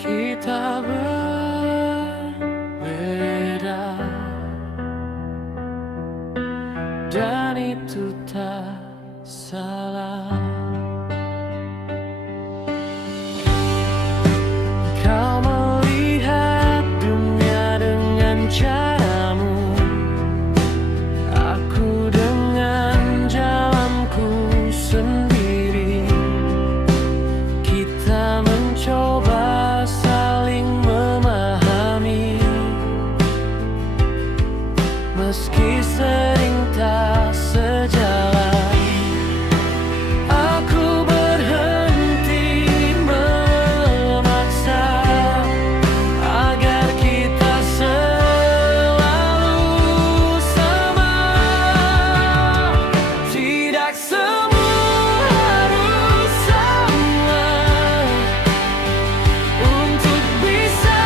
Kita berbeda dan itu tak salah. Kau melihat dunia dengan caramu, aku dengan jalanku sendiri. Kita mencoba saling memahami, meski sering tak sejalan. Aku berhenti memaksa agar kita selalu sama. Tidak semua harus sama untuk bisa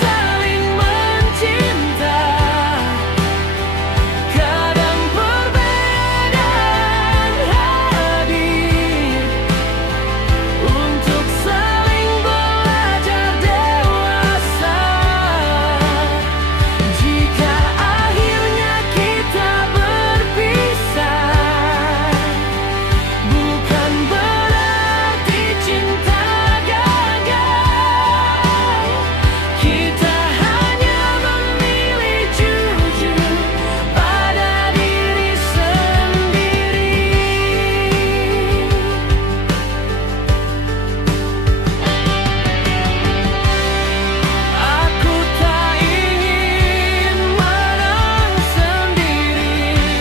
saling mencinta. Kadang perbedaan hadir untuk saling belajar dewasa. Jika akhirnya kita berpisah, bukan berarti cinta gagal. Kita hanya memilih jujur pada diri sendiri. Aku tak ingin menang sendiri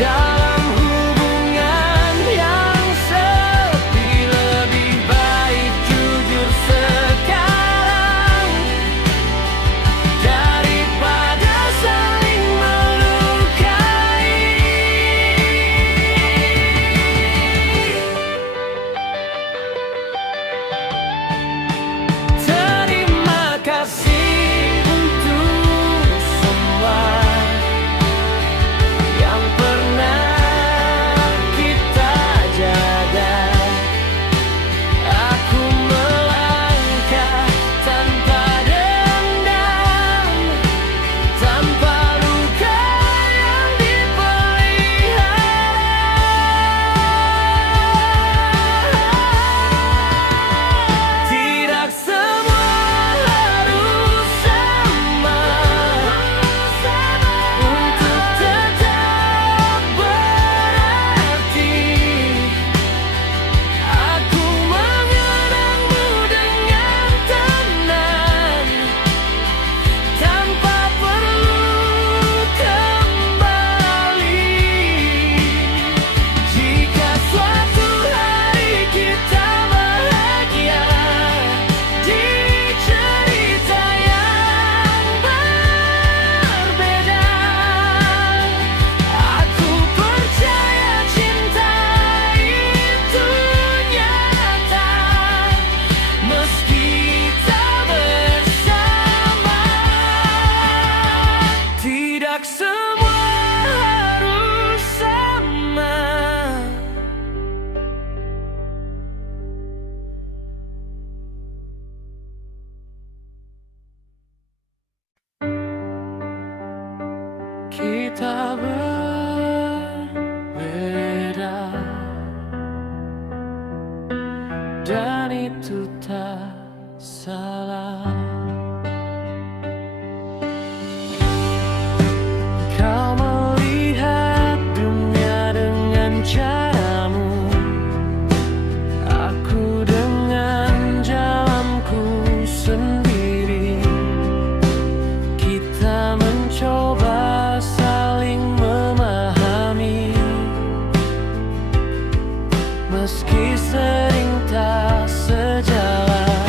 dalam hubungan yang sepi. Lebih baik jujur sekarang daripada saling melukai. Terima kasih untuk semua yang pernah kita jaga. Aku melangkah tanpa dendam, tanpa luka yang dipelihara. Tidak semua harus sama untuk tetap berarti. Aku mengenangmu dengan tenang, tanpa perlu kembali. Jika suatu hari kita bahagia di cerita yang berbeda, aku percaya cinta itu nyata meski tak bersama. Tidak semua harus sama. Kita berbeda dan itu tak salah. Kau melihat dunia dengan caramu, aku dengan jalanku sendiri. Kita mencoba saling memahami, meski sering tak sejalan.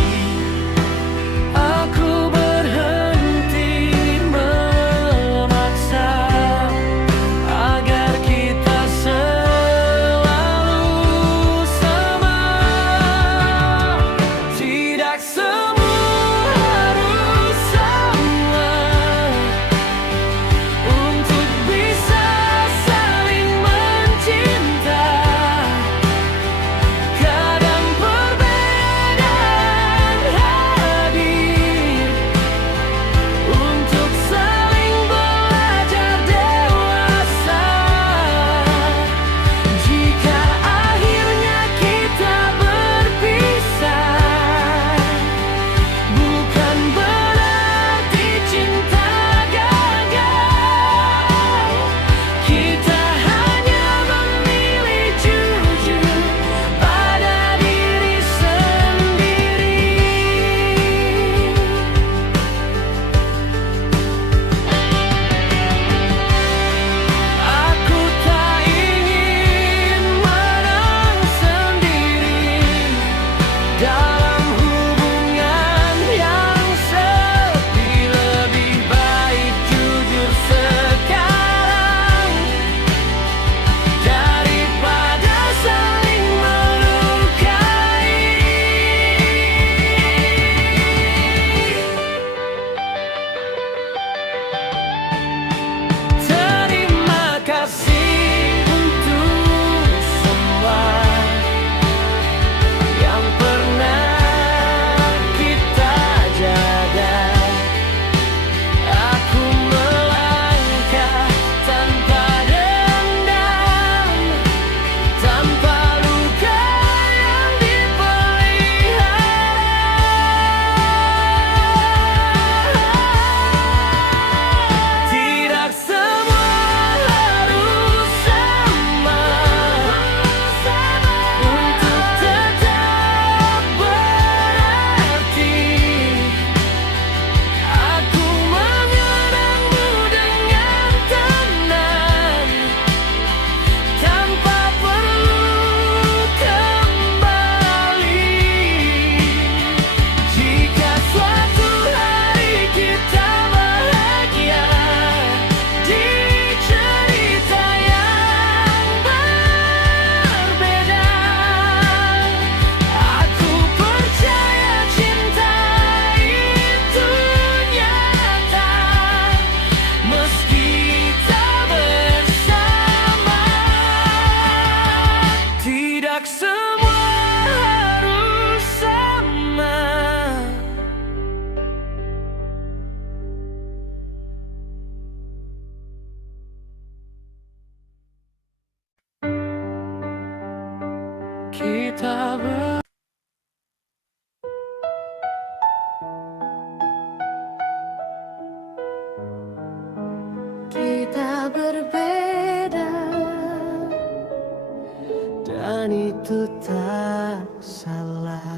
Kau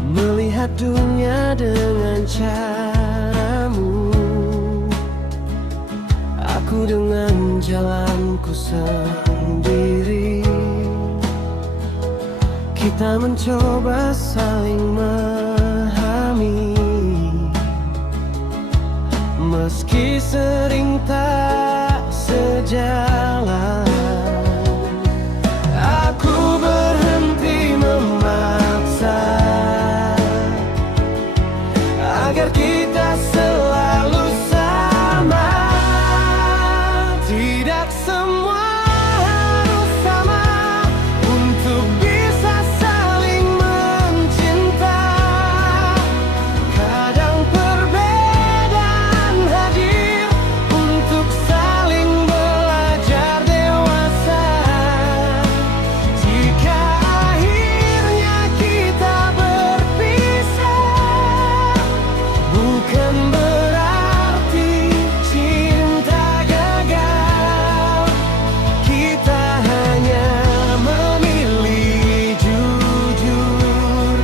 melihat dunia dengan caramu, aku dengan jalanku sendiri. Kita mencoba saling memahami, meski sering tak sejalan. Aku berhenti memaksa agar kita selalu sama. Tidak semua harus sama untuk bisa saling mencinta. Kadang perbedaan hadir untuk saling belajar dewasa. Jika akhirnya kita berpisah, bukan berarti cinta gagal. Kita hanya memilih jujur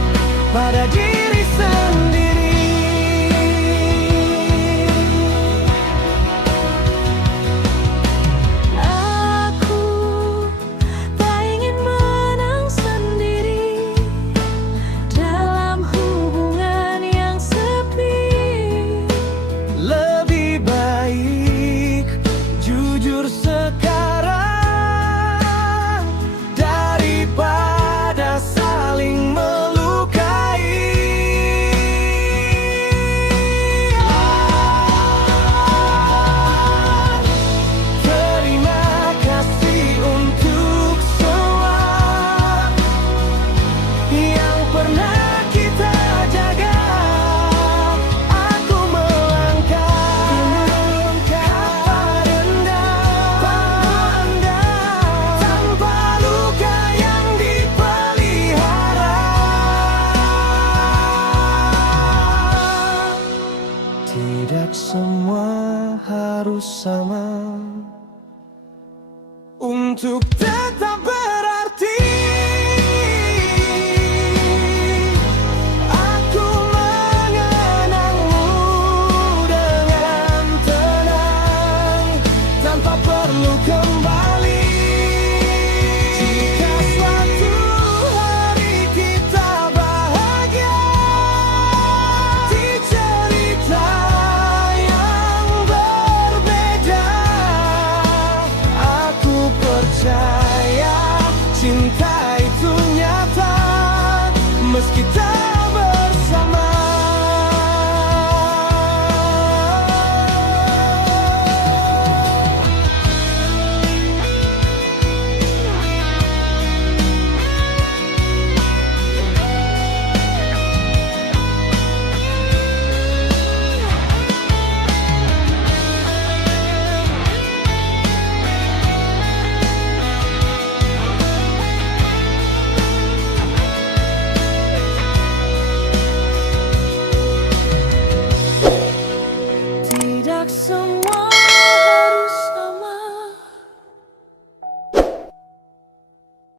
pada diri sendiri. Aku tak ingin menang sendiri dalam hubungan yang sepi. Lebih baik jujur sekarang daripada saling melukai. Terima kasih untuk semua yang pernah kita jaga. Aku melangkah tanpa dendam, tanpa luka yang dipelihara. Tidak semua harus sama untuk